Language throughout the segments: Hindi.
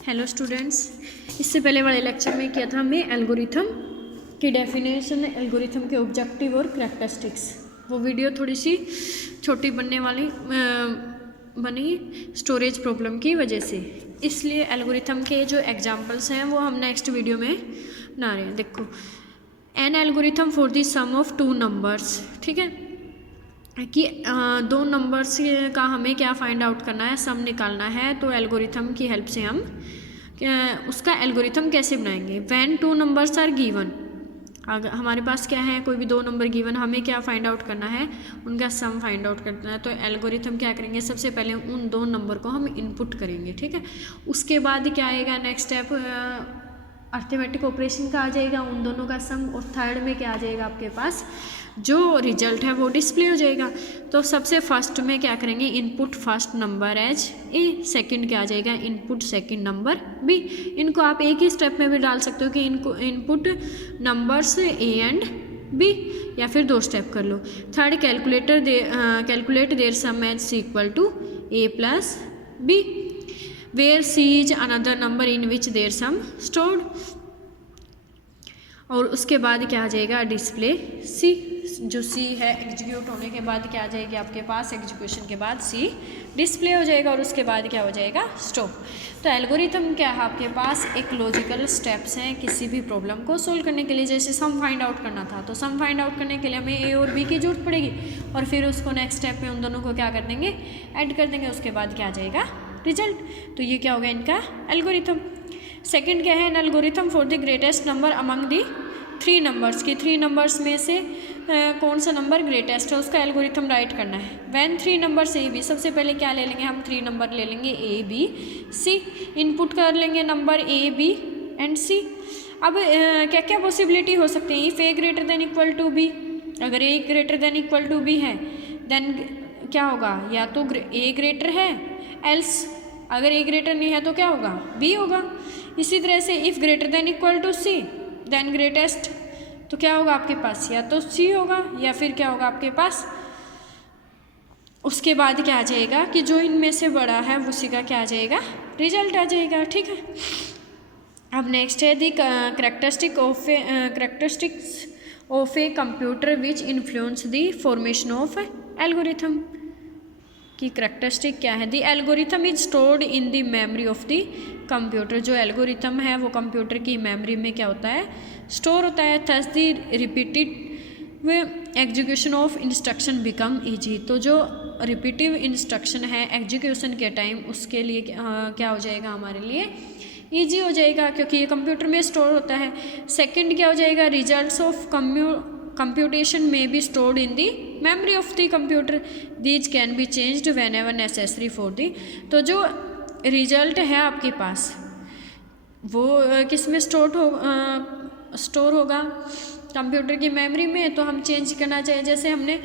हेलो स्टूडेंट्स, इससे पहले वाले लेक्चर में किया था हमने एल्गोरिथम की डेफिनेशन, एल्गोरिथम के ऑब्जेक्टिव और करैक्टरिस्टिक्स। वो वीडियो थोड़ी सी छोटी बनी स्टोरेज प्रॉब्लम की वजह से, इसलिए एल्गोरिथम के जो एग्जांपल्स हैं वो हम नेक्स्ट वीडियो में बना रहे हैं। देखो, an algorithm for the sum of two numbers, ठीक है, कि दो नंबर्स का हमें क्या फाइंड आउट करना है, सम निकालना है। तो एल्गोरिथम की हेल्प से हम उसका एल्गोरिथम कैसे बनाएंगे। When two numbers are given, अगर हमारे पास क्या है, कोई भी दो नंबर गिवन, हमें क्या फाइंड आउट करना है, उनका सम फाइंड आउट करना है। तो एल्गोरिथम क्या करेंगे, सबसे पहले उन दो नंबर को हम इनपुट करेंगे, ठीक है। उसके बाद क्या आएगा, नेक्स्ट स्टेप अर्थमेटिक ऑपरेशन का आ जाएगा, उन दोनों का सम। और थर्ड में क्या आ जाएगा, आपके पास जो रिजल्ट है वो डिस्प्ले हो जाएगा। तो सबसे फर्स्ट में क्या करेंगे, input first number as A, second क्या आ जाएगा, इनपुट सेकंड नंबर बी। इनको आप एक ही स्टेप में भी डाल सकते हो कि इनको input numbers A and B, या फिर दो स्टेप कर लो। Third, calculate their sum as C equal to A plus B, where C is another number in which their sum stored. और उसके बाद क्या आ जाएगा, डिस्प्ले सी। जो सी है एग्जीक्यूट होने के बाद क्या आ जाएगी आपके पास, एग्जीक्यूशन के बाद सी डिस्प्ले हो जाएगा। और उसके बाद क्या हो जाएगा, स्टॉप। तो एल्गोरिथम क्या है, आपके पास एक लॉजिकल स्टेप्स हैं किसी भी प्रॉब्लम को सोल्व करने के लिए। जैसे सम फाइंड आउट करना था, तो सम फाइंड आउट करने के लिए हमें ए और बी की जरूरत पड़ेगी, और फिर उसको नेक्स्ट स्टेप में उन दोनों को क्या कर देंगे, ऐड कर देंगे। उसके बाद क्या आ जाएगा, रिजल्ट। तो ये क्या हो गया इनका एल्गोरिथम। सेकेंड क्या है, N algorithm for the greatest number among the three numbers, की थ्री नंबर्स में से कौन सा नंबर ग्रेटेस्ट है, उसका एल्गोरिथम राइट करना है। When three numbers A B, सबसे पहले क्या ले लेंगे हम, थ्री नंबर ले लेंगे ए बी सी, इनपुट कर लेंगे number A B and C. अब क्या क्या पॉसिबिलिटी हो सकती है, if A greater than equal to B, अगर A greater than equal to B है देन क्या होगा, या तो ए ग्रेटर है, एल्स अगर ए ग्रेटर नहीं है तो क्या होगा, बी होगा। इसी तरह से if greater than equal to C then greatest, तो क्या होगा आपके पास, या तो सी होगा या फिर क्या होगा आपके पास। उसके बाद क्या आ जाएगा कि जो इनमें से बड़ा है उसी का क्या आ जाएगा, रिजल्ट आ जाएगा, ठीक है। अब नेक्स्ट है the characteristics of a computer which influence the formation of algorithm. की करैक्टरिस्टिक क्या है, the algorithm is stored in the memory of the computer. जो एल्गोरिथम है वो कंप्यूटर की मेमोरी में क्या होता है, स्टोर होता है। Thus the repeated execution of instruction become easy. तो जो रिपीटिव इंस्ट्रक्शन है एग्जीक्यूशन के टाइम, उसके लिए क्या हो जाएगा हमारे लिए, ईजी हो जाएगा, क्योंकि ये कंप्यूटर में स्टोर होता है। सेकेंड क्या हो जाएगा, results of computation may be stored in the memory of the computer, these can be changed whenever necessary for the। तो जो रिजल्ट है आपके पास वो किस में स्टोर होगा, कंप्यूटर की मेमोरी में। तो हम चेंज करना चाहिए, जैसे हमने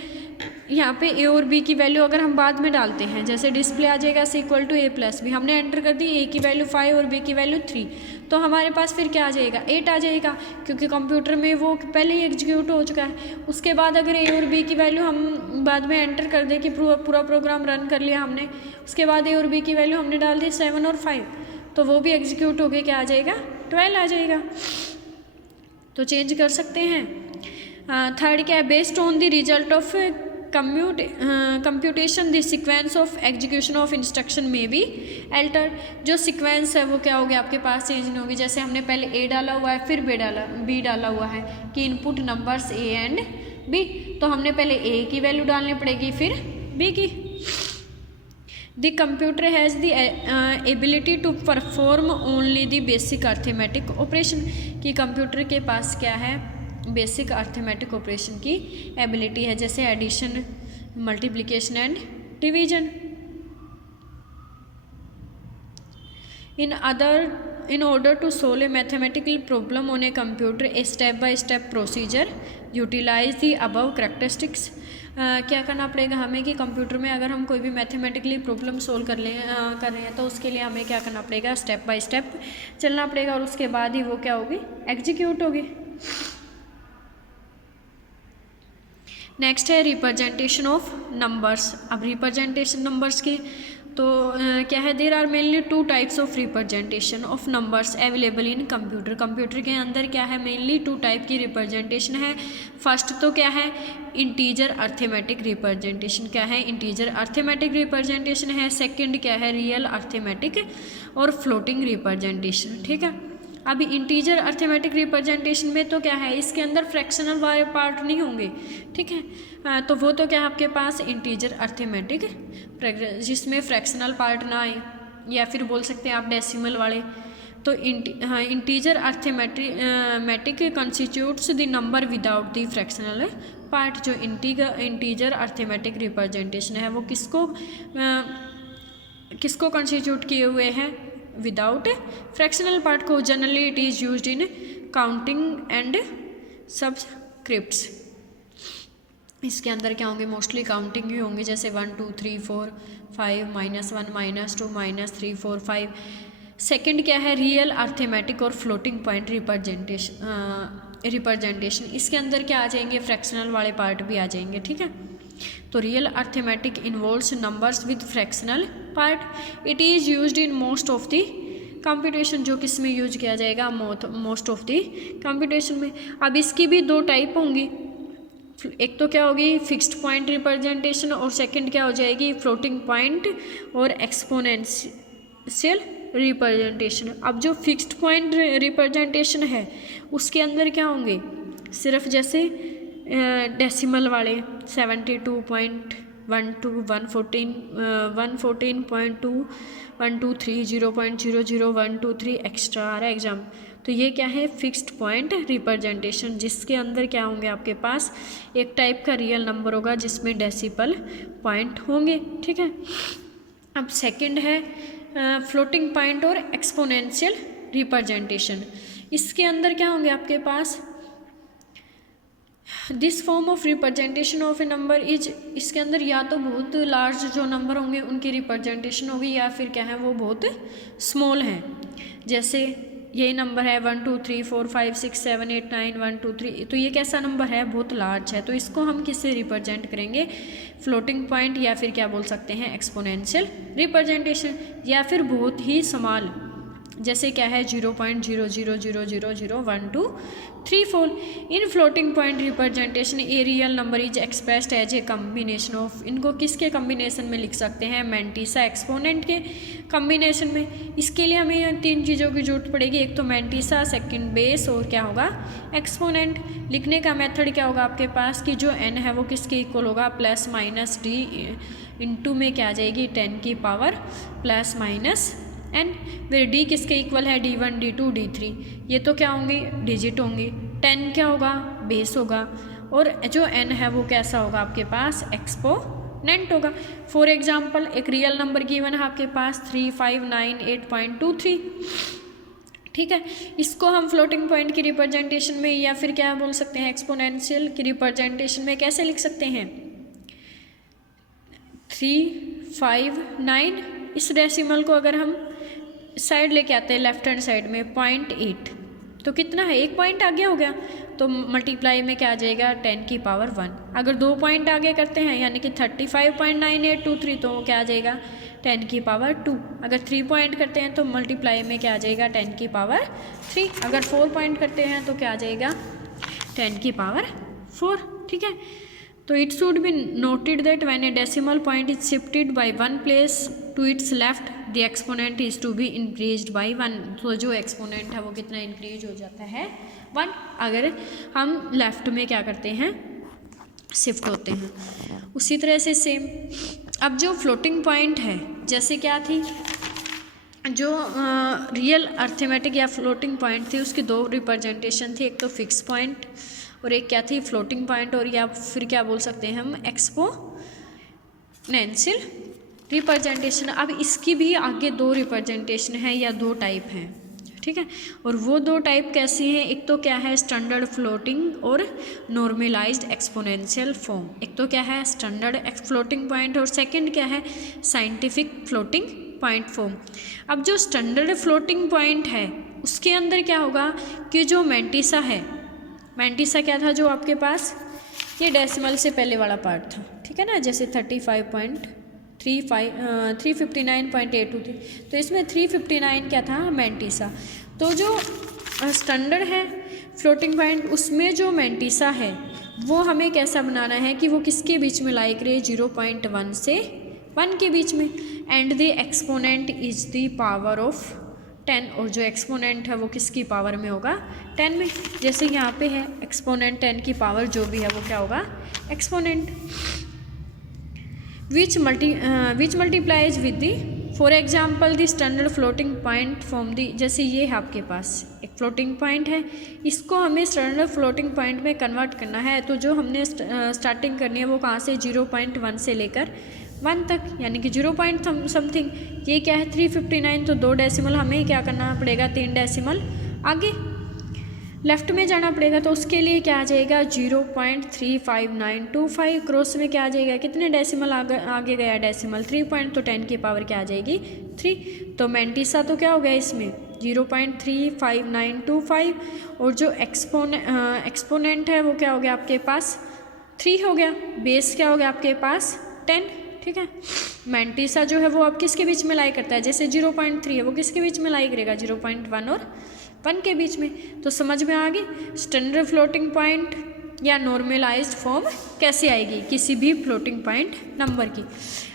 यहाँ पे ए और बी की वैल्यू अगर हम बाद में डालते हैं, जैसे डिस्प्ले आ जाएगा C equal to A plus B, हमने एंटर कर दी ए की वैल्यू 5 और बी की वैल्यू 3, तो हमारे पास फिर क्या आ जाएगा, 8 आ जाएगा, क्योंकि कंप्यूटर में वो पहले ही एग्जीक्यूट हो चुका है। उसके बाद अगर ए और बी की वैल्यू हम बाद में एंटर कर दें कि पूरा प्रोग्राम रन कर लिया हमने, उसके बाद ए और बी की वैल्यू हमने डाल दी 7 और 5, तो वो भी एग्जीक्यूट हो गए, क्या आ जाएगा, 12 आ जाएगा। तो चेंज कर सकते हैं। थर्ड क्या है, based on the result of computation the sequence of execution of instruction में भी अल्टर। जो सीक्वेंस है वो क्या हो गया आपके पास, चेंज नहीं होगी। जैसे हमने पहले ए डाला हुआ है, फिर बी डाला हुआ है कि input numbers A and B, तो हमने पहले ए की वैल्यू डालनी पड़ेगी फिर बी की। The computer has the ability to perform only the basic arithmetic operation. कि कंप्यूटर के पास क्या है, बेसिक अर्थमेटिक ऑपरेशन की एबिलिटी है, जैसे addition, multiplication and division. In order to solve a mathematical problem on a computer, a step by step procedure utilize the above characteristics. क्या करना पड़ेगा हमें कि कंप्यूटर में अगर हम कोई भी मैथमेटिकली प्रॉब्लम सोल्व कर रहे हैं, तो उसके लिए हमें क्या करना पड़ेगा, स्टेप बाय स्टेप चलना पड़ेगा, और उसके बाद ही वो क्या होगी, एग्जीक्यूट होगी। नेक्स्ट है रिप्रेजेंटेशन ऑफ नंबर्स। अब रिप्रेजेंटेशन नंबर्स की तो क्या है, there are mainly 2 types of representation of numbers available in computer. Computer के अंदर क्या है, मेनली 2 टाइप की रिप्रेजेंटेशन है। फर्स्ट तो क्या है, इंटीजर अर्थमेटिक रिप्रेजेंटेशन, क्या है, इंटीजर अर्थमेटिक रिप्रेजेंटेशन है। सेकंड क्या है, रियल अर्थमेटिक और फ्लोटिंग रिप्रेजेंटेशन। ठीक है, अभी इंटीजर अर्थमेटिक रिप्रेजेंटेशन में तो क्या है, इसके अंदर फ्रैक्शनल वाले पार्ट नहीं होंगे। ठीक है, तो वो तो क्या है आपके पास इंटीजर अर्थमेटिक, जिसमें फ्रैक्शनल पार्ट ना आए, या फिर बोल सकते हैं आप डेसिमल वाले। तो integer arithmetic constitutes the number without the fractional part. जो इंटीजर अर्थमेटिक रिप्रेजेंटेशन है वो किसको कंस्टिट्यूट किए हुए हैं, विदाउट फ्रैक्शनल पार्ट को। Generally it is used in counting and subscripts. इसके अंदर क्या होंगे, मोस्टली काउंटिंग ही होंगे, जैसे 1 2 3 4 5 -1 -2 -3 4 5। सेकंड क्या है, रियल अर्थमेटिक और फ्लोटिंग पॉइंट रिप्रेजेंटेशन। इसके अंदर क्या आ जाएंगे, फ्रैक्शनल वाले पार्ट भी आ जाएंगे। ठीक है, तो real arithmetic involves numbers with fractional part. It is used in most of the computation. जो किस में यूज किया जाएगा, मोस्ट ऑफ द कंप्यूटेशन में। अब इसकी भी 2 टाइप होंगी, एक तो क्या होगी फिक्स्ड पॉइंट रिप्रेजेंटेशन, और सेकंड क्या हो जाएगी, फ्लोटिंग पॉइंट और एक्सपोनेंशियल रिप्रेजेंटेशन। अब जो फिक्स्ड पॉइंट रिप्रेजेंटेशन है उसके अंदर क्या होंगे, सिर्फ जैसे डेसिमल वाले 72.12 114 114.2 123 0.00 123 एक्स्ट्रा आ रहा है एग्जाम। तो ये क्या है, फिक्स्ड पॉइंट रिप्रेजेंटेशन, जिसके अंदर क्या होंगे आपके पास एक टाइप का रियल नंबर होगा जिसमें डेसिमल पॉइंट होंगे। ठीक है, अब सेकंड है फ्लोटिंग पॉइंट और एक्सपोनेंशियल रिप्रेजेंटेशन। इसके अंदर क्या होंगे आपके पास, this form of representation of a number is, इसके अंदर या तो बहुत लार्ज जो नंबर होंगे उनकी रिप्रेजेंटेशन होगी, या फिर क्या है वो बहुत स्मॉल हैं। जैसे यही नंबर है 1 2 3 4 5 6 7 8 9 1 2 3, तो ये कैसा नंबर है, बहुत लार्ज है। तो इसको हम किससे रिप्रेजेंट करेंगे, फ्लोटिंग पॉइंट, या फिर क्या बोल सकते हैं एक्सपोनेंशियल रिप्रेजेंटेशन, या फिर बहुत ही स्मॉल, जैसे क्या है 0.00000123 in floating point representation a real number is expressed as a combination of, इनको किसके कम्बिनेशन में लिख सकते हैं, मैंटिसा एक्सपोनेंट के कम्बिनेशन में। इसके लिए हमें 3 चीज़ों की जरूरत पड़ेगी, एक तो मैंटिसा, सेकंड बेस, और क्या होगा एक्सपोनेंट। लिखने का मेथड क्या होगा आपके पास कि जो n है वो किसके इक्वल होगा, प्लस माइनस d इंटू में क्या आ जाएगी 10 की पावर प्लस माइनस n, फिर d किसके इक्वल है, d1 d2 d3, ये तो क्या होंगे डिजिट होंगे। 10 क्या होगा, बेस होगा, और जो n है वो कैसा होगा आपके पास, एक्सपोनेंट होगा। फॉर एग्जांपल एक रियल नंबर गिवन है आपके पास 3598.23। ठीक है, इसको हम फ्लोटिंग पॉइंट की रिप्रेजेंटेशन में, या फिर क्या बोल सकते हैं एक्सपोनेंशियल की रिप्रेजेंटेशन में कैसे लिख सकते हैं, 359। इस डेसिमल को अगर हम साइड लेके आते हैं लेफ्ट हैंड साइड में 0.8, तो कितना है, 1 पॉइंट आगे हो गया, तो मल्टीप्लाई में क्या आ जाएगा 10 की पावर 1। अगर 2 पॉइंट आगे करते हैं यानी कि 35.9823, तो क्या आ जाएगा 10 की पावर 2। अगर 3 पॉइंट करते हैं तो मल्टीप्लाई में क्या आ जाएगा 10 की पावर 3। अगर 4 पॉइंट करते हैं तो क्या आ जाएगा 10 की पावर 4। ठीक है, तो it should be noted that when a decimal point is shifted by 1 place to its left the exponent is to be increased by 1। तो जो एक्सपोनेंट है वो कितना इंक्रीज हो जाता है 1, अगर हम लेफ्ट में क्या करते हैं शिफ्ट होते हैं। उसी तरह से सेम अब जो फ्लोटिंग पॉइंट है, जैसे क्या थी जो रियल अर्थमेटिक या फ्लोटिंग पॉइंट थी उसकी 2 रिप्रेजेंटेशन थी, एक तो फिक्स पॉइंट और एक क्या थी फ्लोटिंग पॉइंट, और या फिर क्या बोल सकते हैं हम एक्सपोनेंशियल रिप्रेजेंटेशन। अब इसकी भी आगे 2 रिप्रेजेंटेशन है या 2 टाइप हैं। ठीक है, और वो 2 टाइप कैसी हैं, एक तो क्या है स्टैंडर्ड फ्लोटिंग और नॉर्मलाइज्ड एक्सपोनेंशियल फॉर्म। एक तो क्या है स्टैंडर्ड फ्लोटिंग पॉइंट और सेकंड क्या है साइंटिफिक फ्लोटिंग पॉइंट फॉर्म। अब जो स्टैंडर्ड फ्लोटिंग पॉइंट है उसके अंदर क्या होगा कि जो मैंटिसा है, मैंटिसा क्या था जो आपके पास ये डेसिमल से पहले वाला पार्ट था, ठीक है ना, जैसे 35.3 359.82 थी। तो इसमें 359 क्या था, मैंटीसा। तो जो स्टैंडर्ड है फ्लोटिंग पॉइंट, उसमें जो मैंटीसा है वो हमें कैसा बनाना है कि वो किसके बीच में लाई करे, 0.1 से 1 के बीच में। And the exponent is the power of 10, और जो एक्सपोनेंट है वो किसकी पावर में होगा, 10 में। जैसे यहाँ पे है एक्सपोनेंट 10 की पावर जो भी है वो क्या होगा, exponent. Which multiplies with the, for example the standard floating point from the, जैसे ये है आपके पास एक फ्लोटिंग पॉइंट है, इसको हमें स्टैंडर्ड फ्लोटिंग पॉइंट में कन्वर्ट करना है। तो जो हमने स्टार्टिंग करनी है वो कहाँ से, 0.1 से लेकर 1 तक, यानी कि 0 पॉइंट समथिंग। ये क्या है 359, तो 2 डेसिमल हमें क्या करना पड़ेगा, 3 डेसिमल आगे लेफ्ट में जाना पड़ेगा। तो उसके लिए क्या आ जाएगा, 0.35925। क्रॉस में क्या आ जाएगा, कितने डेसिमल आगे गया डेसिमल, 3 पॉइंट, तो 10 की पावर क्या आ जाएगी, 3। तो मैंटीसा तो क्या हो गया इसमें 0.35925, और जो एक्सपोनेंट है वो क्या हो गया आपके पास 3 हो गया, बेस क्या हो गया आपके पास 10, ठीक है। मैंटीसा जो है वो अब किसके बीच में लाई करता है, जैसे 0.3 है वो किसके बीच में लाई करेगा, 0.1 और 1 के बीच में। तो समझ में आ गई स्टैंडर्ड फ्लोटिंग पॉइंट या नॉर्मलाइज्ड फॉर्म कैसे आएगी किसी भी फ्लोटिंग पॉइंट नंबर की।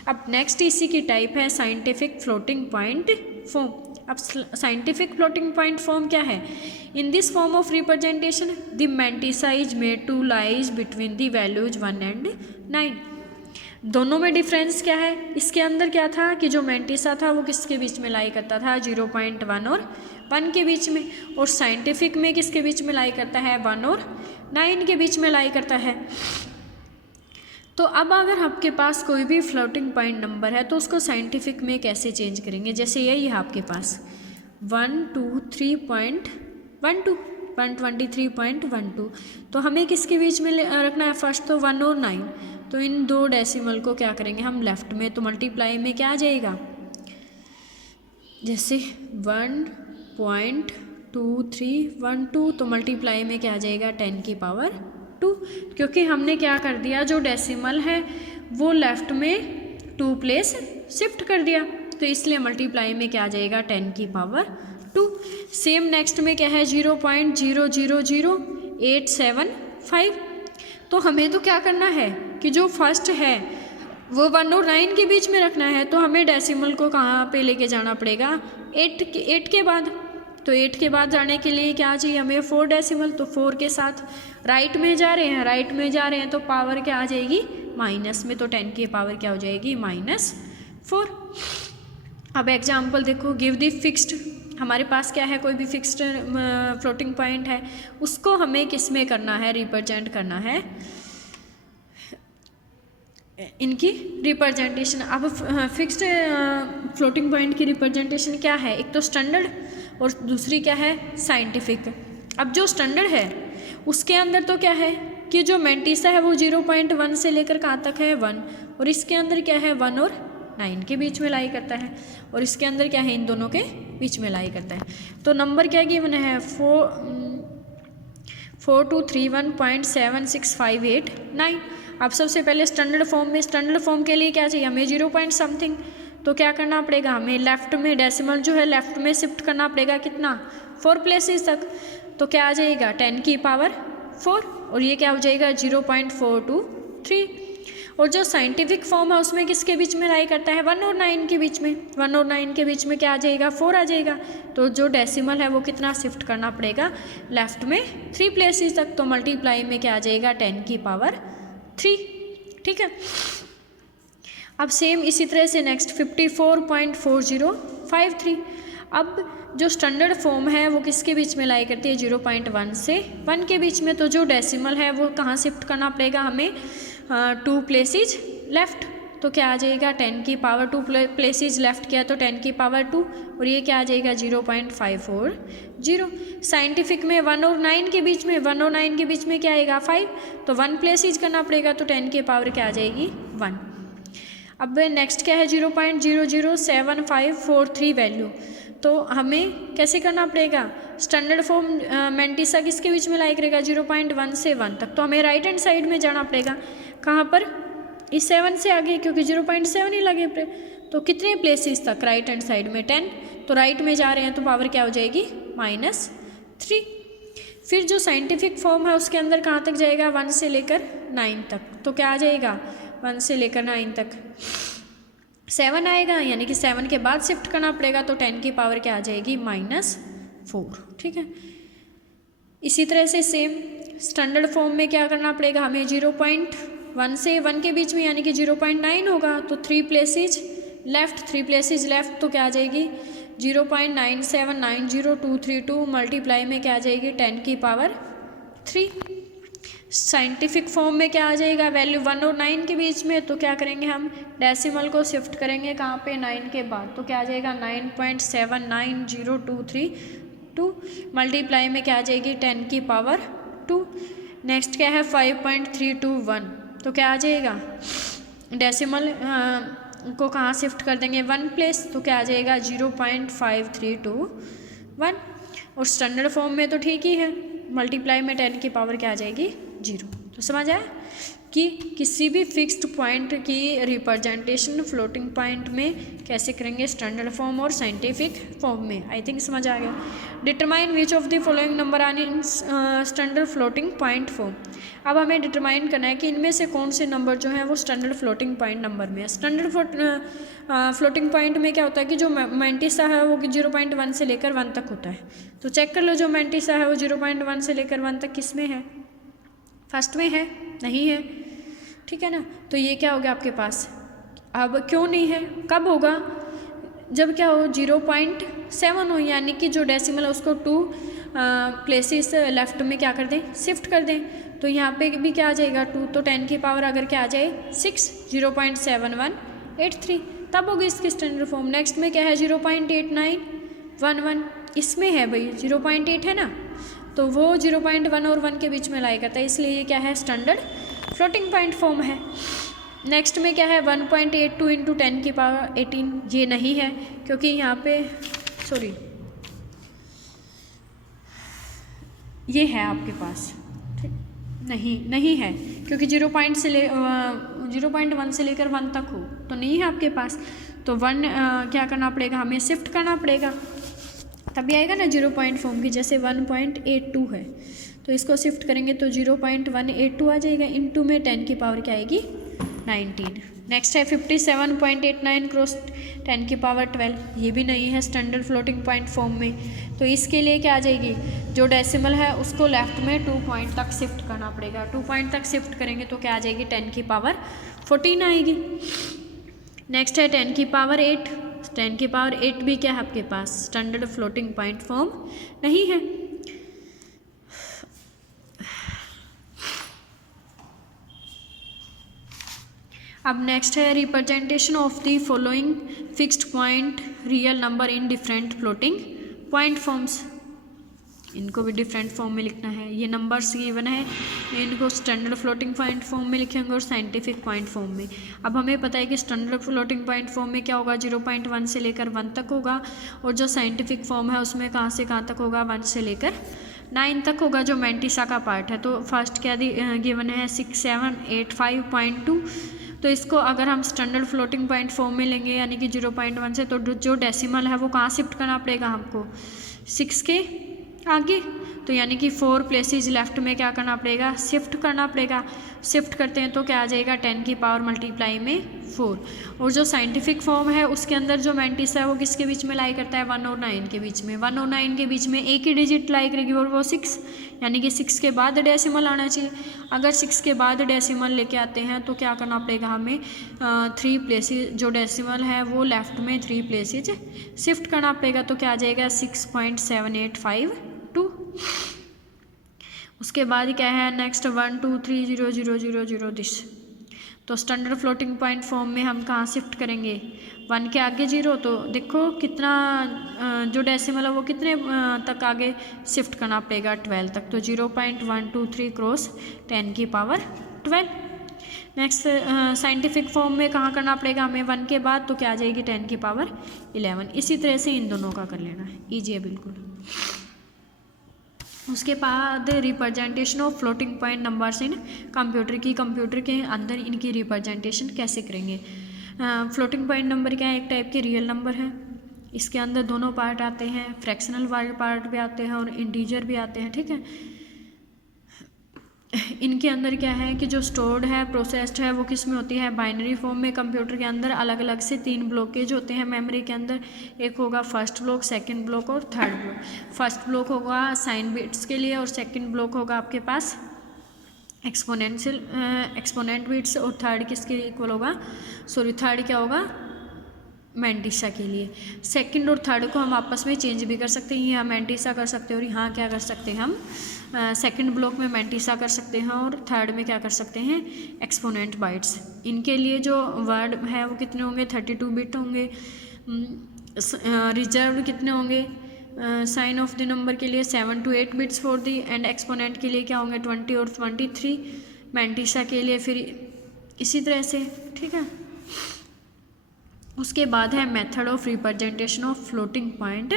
अब नेक्स्ट इसी की टाइप है साइंटिफिक फ्लोटिंग पॉइंट फॉर्म। अब साइंटिफिक फ्लोटिंग पॉइंट फॉर्म क्या है, in this form of representation the mantissa is made to lies between the values 1 and 9। दोनों में डिफरेंस क्या है, इसके अंदर क्या था कि जो मैंटीसा था वो किसके बीच में लाई करता था, 0.1 और 1 के बीच में, और साइंटिफिक में किसके बीच में लाई करता है, 1 और 9 के बीच में लाई करता है। तो अब अगर आपके पास कोई भी फ्लोटिंग पॉइंट नंबर है तो उसको साइंटिफिक में कैसे चेंज करेंगे, जैसे यही है आपके पास 123.12 123.12, तो हमें किसके बीच में रखना है, फर्स्ट तो 1 और 9। तो इन 2 डेसिमल को क्या करेंगे हम लेफ्ट में, तो मल्टीप्लाई में क्या आ जाएगा, जैसे 1.2312, तो मल्टीप्लाई में क्या आ जाएगा 10 की पावर 2, क्योंकि हमने क्या कर दिया, जो डेसिमल है वो लेफ्ट में 2 प्लेस शिफ्ट कर दिया, तो इसलिए मल्टीप्लाई में क्या आ जाएगा 10 की पावर 2। सेम नेक्स्ट में क्या है 0.000875। तो हमें तो क्या करना है कि जो फर्स्ट है वो 1 और 9 के बीच में रखना है, तो हमें डेसिमल को कहाँ पे लेके जाना पड़ेगा, 8 के बाद। तो 8 के बाद जाने के लिए क्या चाहिए हमें, 4 डेसिमल, तो 4 के साथ राइट में जा रहे हैं तो पावर क्या आ जाएगी माइनस में, तो 10 की पावर क्या हो जाएगी -4। अब एग्जाम्पल देखो, गिव द फिक्स्ड, हमारे पास क्या है, कोई भी फिक्स्ड फ्लोटिंग पॉइंट है, उसको हमें किस में करना है, रिप्रेजेंट करना है, इनकी रिप्रेजेंटेशन। अब फिक्स्ड फ्लोटिंग पॉइंट की रिप्रेजेंटेशन क्या है, एक तो स्टैंडर्ड और दूसरी क्या है साइंटिफिक। अब जो स्टैंडर्ड है उसके अंदर तो क्या है कि जो मैंटीसा है वो 0.1 से लेकर कहाँ तक है 1, और इसके अंदर क्या है 1 और 9 के बीच में लाई करता है, और इसके अंदर क्या है इन दोनों के बीच में लाई करता है। तो नंबर क्या गिवन है 4231.76589। अब सबसे पहले स्टैंडर्ड फॉर्म के लिए क्या चाहिए हमें 0 पॉइंट समथिंग, तो क्या करना पड़ेगा हमें लेफ्ट में डेसिमल जो है लेफ्ट में शिफ्ट करना पड़ेगा, कितना 4 प्लेसेस तक, तो क्या आ जाएगा 10 की पावर 4, और ये क्या हो जाएगा 0.423। और जो साइंटिफिक फॉर्म है उसमें किसके बीच में लाई करता है 1 और 9 के बीच में, 1 और 9 के बीच में क्या आ जाएगा 4 आ जाएगा, तो जो डेसिमल है वो कितना शिफ्ट करना पड़ेगा लेफ्ट में 3 प्लेसेस तक, तो मल्टीप्लाई में क्या आ जाएगा 10 की पावर 3, ठीक है। अब सेम इसी तरह से नेक्स्ट 54.4053। अब जो स्टैंडर्ड फॉर्म है वो किसके बीच में लाई करती है 0.1 से 1 के बीच में, तो जो डेसिमल है वो कहाँ शिफ्ट करना पड़ेगा हमें 2 प्लेसेस लेफ्ट, तो क्या आ जाएगा 10 की पावर 2 प्लेसेस लेफ्ट किया तो 10 की पावर 2, और ये क्या आ जाएगा 0.540। साइंटिफिक में 1 और 9 के बीच में, 1 और 9 के बीच में क्या आएगा 5, तो 1 प्लेसेस करना पड़ेगा तो 10 की पावर क्या आ जाएगी 1। अब नेक्स्ट क्या है 0.007543 वैल्यू, तो हमें कैसे करना पड़ेगा, स्टैंडर्ड फॉर्म मैंटीसा किसके बीच में लाई करेगा 0.1 से 1 तक, तो हमें राइट हैंड साइड में जाना पड़ेगा, कहाँ पर इस 7 से आगे, क्योंकि 0.7 ही लगे पे। तो कितने प्लेसेस तक राइट हैंड साइड में 10, तो राइट में जा रहे हैं तो पावर क्या हो जाएगी -3। फिर जो साइंटिफिक फॉर्म है उसके अंदर कहाँ तक जाएगा 1 से लेकर 9 तक, तो क्या आ जाएगा 1 से लेकर 9 तक 7 आएगा, यानी कि 7 के बाद शिफ्ट करना पड़ेगा, तो 10 की पावर क्या आ जाएगी -4। ठीक है। इसी तरह से सेम स्टैंडर्ड फॉर्म में क्या करना पड़ेगा हमें 0.1 से 1 के बीच में, यानी कि 0.9 होगा, तो 3 प्लेसेज लेफ्ट, तो क्या आ जाएगी 0.9790232 मल्टीप्लाई में क्या आ जाएगी 10 की पावर 3। साइंटिफिक फॉर्म में क्या आ जाएगा वैल्यू 1 और 9 के बीच में, तो क्या करेंगे हम डेसिमल को शिफ्ट करेंगे कहाँ पे 9 के बाद, तो क्या आ जाएगा 9.790232 मल्टीप्लाई में क्या आ जाएगी 10 की पावर 2। नेक्स्ट क्या है 5.321, तो क्या आ जाएगा डेसिमल को कहाँ शिफ्ट कर देंगे 1 प्लेस, तो क्या आ जाएगा 0.5321। और स्टैंडर्ड फॉर्म में तो ठीक ही है, मल्टीप्लाई में 10 की पावर क्या आ जाएगी 0। तो समझ आया कि किसी भी फिक्स्ड पॉइंट की रिप्रेजेंटेशन फ्लोटिंग पॉइंट में कैसे करेंगे, स्टैंडर्ड फॉर्म और साइंटिफिक फॉर्म में। आई थिंक समझ आ गया। Determine which of the following number are in standard floating point form. अब हमें डिटरमाइन करना है कि इनमें से कौन से नंबर जो हैं वो स्टैंडर्ड फ्लोटिंग पॉइंट नंबर में है। स्टैंडर्ड फ्लोटिंग पॉइंट में क्या होता है कि जो मैंटिसा है वो 0.1 से लेकर 1 तक होता है। तो चेक कर लो, जो मैंटिसा है वो 0.1 से लेकर 1 तक किस में है, फर्स्ट में है, नहीं है, ठीक है ना। तो ये क्या हो गया आपके पास, अब क्यों नहीं है, कब होगा, जब क्या हो 0.7 हो, यानी कि जो डेसिमल है उसको 2 प्लेसेस लेफ्ट में क्या कर दें, शिफ्ट कर दें। तो यहाँ पे भी क्या आ जाएगा 2, तो 10 की पावर अगर क्या आ जाए 6, 0.7183, तब होगी इसकी स्टैंडर्ड फॉर्म। नेक्स्ट में क्या है 0.8911, इसमें है भाई 0.8 है ना, तो वो 0.1 और 1 के बीच में लाई करता है, इसलिए ये क्या है स्टैंडर्ड फ्लोटिंग पॉइंट फॉर्म है। नेक्स्ट में क्या है 1.82 इंटू 10 की पावर 18, ये नहीं है क्योंकि यहाँ पे सॉरी ये है आपके पास, नहीं है क्योंकि 0.1 से लेकर 1 तक हो तो नहीं है आपके पास। तो 1 क्या करना पड़ेगा, हमें शिफ्ट करना पड़ेगा, तभी आएगा ना 0 फॉर्म की। जैसे 1.82 है तो इसको शिफ्ट करेंगे तो 0.182 आ जाएगा, इनटू में 10 की पावर क्या आएगी 19। नेक्स्ट है 57.89 क्रॉस 10 की पावर 12, ये भी नहीं है स्टैंडर्ड फ्लोटिंग पॉइंट फॉर्म में। तो इसके लिए क्या आ जाएगी, जो डेसिमल है उसको लेफ्ट में 2 पॉइंट तक शिफ्ट करना पड़ेगा। 2 पॉइंट तक शिफ्ट करेंगे तो क्या आ जाएगी 10 की पावर 14 आएगी। नेक्स्ट है 10 की पावर 8, 10 की पावर 8 भी क्या है आपके पास स्टैंडर्ड फ्लोटिंग पॉइंट फॉर्म नहीं है। अब नेक्स्ट है representation of the following fixed point real number in different floating point forms. इनको भी डिफरेंट फॉर्म में लिखना है, ये नंबर्स गिवन है, इनको स्टैंडर्ड फ्लोटिंग पॉइंट फॉर्म में लिखेंगे और साइंटिफिक पॉइंट फॉर्म में। अब हमें पता है कि स्टैंडर्ड फ्लोटिंग पॉइंट फॉर्म में क्या होगा 0.1 से लेकर 1 तक होगा, और जो साइंटिफिक फॉर्म है उसमें कहाँ से कहाँ तक होगा 1 से लेकर 9 तक होगा, जो मैंटिसा का पार्ट है। तो फर्स्ट क्या गिवन है 6785.2, तो इसको अगर हम स्टैंडर्ड फ्लोटिंग पॉइंट फॉर्म में लेंगे यानी कि 0.1 से, तो जो डेसिमल है वो कहाँ शिफ्ट करना पड़ेगा हमको 6 के आगे, तो यानी कि 4 प्लेसेस लेफ्ट में क्या करना पड़ेगा शिफ्ट करना पड़ेगा। शिफ्ट करते हैं तो क्या आ जाएगा 10 की पावर मल्टीप्लाई में 4। और जो साइंटिफिक फॉर्म है उसके अंदर जो मैंटिस है वो किसके बीच में लाई करता है 1 और 9 के बीच में। 1 और 9 के बीच में एक ही डिजिट लाई करेगी और वो 6, यानी कि 6 के बाद डेसिमल आना चाहिए। अगर 6 के बाद डेसिमल लेके आते हैं तो क्या करना पड़ेगा हमें 3 प्लेसेस, जो डेसिमल है वो लेफ्ट में 3 प्लेसेज शिफ्ट करना पड़ेगा, तो क्या आ जाएगा 6.7852। उसके बाद क्या है नेक्स्ट 1 2 3 0 0 0 0 दिस। तो स्टैंडर्ड फ्लोटिंग पॉइंट फॉर्म में हम कहाँ शिफ्ट करेंगे 1 के आगे 0, तो देखो कितना जो डेसिमल है वो कितने तक आगे शिफ्ट करना पड़ेगा 12 तक, तो 0.123 क्रॉस 10 की पावर 12। नेक्स्ट साइंटिफिक फॉर्म में कहाँ करना पड़ेगा हमें 1 के बाद, तो क्या आ जाएगी 10 की पावर 11। इसी तरह से इन दोनों का कर लेना है, ईजी है बिल्कुल। उसके बाद representation of floating point numbers in computer की, कंप्यूटर के अंदर इनकी रिप्रेजेंटेशन कैसे करेंगे। फ्लोटिंग पॉइंट नंबर क्या है, एक टाइप के रियल नंबर है, इसके अंदर दोनों पार्ट आते हैं, फ्रैक्शनल वाले पार्ट भी आते हैं और इंटीजर भी आते हैं, ठीक है। इनके अंदर क्या है कि जो स्टोर्ड है, प्रोसेस्ड है, वो किस में होती है, बाइनरी फॉर्म में। कंप्यूटर के अंदर अलग अलग से 3 ब्लॉकेज होते हैं मेमोरी के अंदर, एक होगा फर्स्ट ब्लॉक, सेकंड ब्लॉक और थर्ड ब्लॉक। फर्स्ट ब्लॉक होगा साइन बिट्स के लिए और सेकंड ब्लॉक होगा आपके पास एक्सपोनेंट बिट्स, और थर्ड किसके इक्वल होगा, थर्ड क्या होगा, मैंटिसा के लिए। सेकंड और थर्ड को हम आपस में चेंज भी कर सकते हैं, यहाँ मैंटिसा कर सकते हैं और यहाँ क्या कर सकते हैं हम, सेकंड ब्लॉक में मैंटिसा कर सकते हैं और थर्ड में क्या कर सकते हैं, एक्सपोनेंट बाइट्स। इनके लिए जो वर्ड है वो कितने होंगे, 32 बिट होंगे। रिजर्व कितने होंगे, साइन ऑफ द नंबर के लिए 7 to 8 bits for the, and exponent के लिए क्या होंगे 20 और 23, मैंटिसा के लिए फिर इसी तरह से, ठीक है। उसके बाद है method of representation of floating point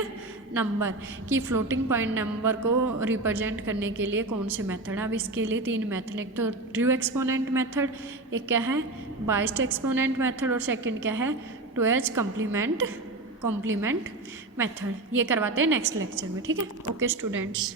number, कि फ्लोटिंग पॉइंट नंबर को रिप्रेजेंट करने के लिए कौन से मेथड। अब इसके लिए 3 मेथड, एक तो ट्रू एक्सपोनेंट मेथड, एक क्या है बाइस्ड एक्सपोनेंट मेथड, और सेकंड क्या है 2h कॉम्प्लीमेंट मेथड। ये करवाते हैं नेक्स्ट लेक्चर में, ठीक है। Okay students.